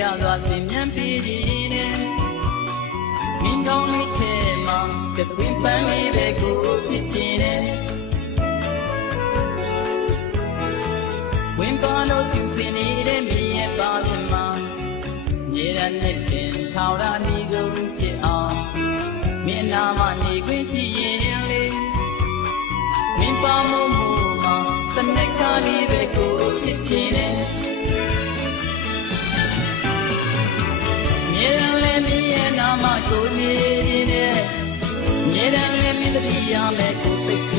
ပြစွာစင်မြန်ပြီးခြင်းနဲ့မင်းကောင်းလေးထဲမှာတသွင်းပန်းလေးပဲကိုဖြစ်ခြင်းနဲ့ဝင်ပါလို့ကျူစင်နေတဲ့မြည်ရဲ့ပါပြင်မှာမြေရနဲ့ချင်းထောင်ရနေကုန်ဖြစ်အောင်မျက်နာမှနေခွင့်ရှိရင်လေမင်းပါမို့မှာတနက်ကားလေးပဲကိုဖြစ်ခြင်းနဲ့မြေရလည်းမြည်ရဲ့နာမကိုနေနေမြေရလည်းမြည်တည်းရမယ်ကိုသိ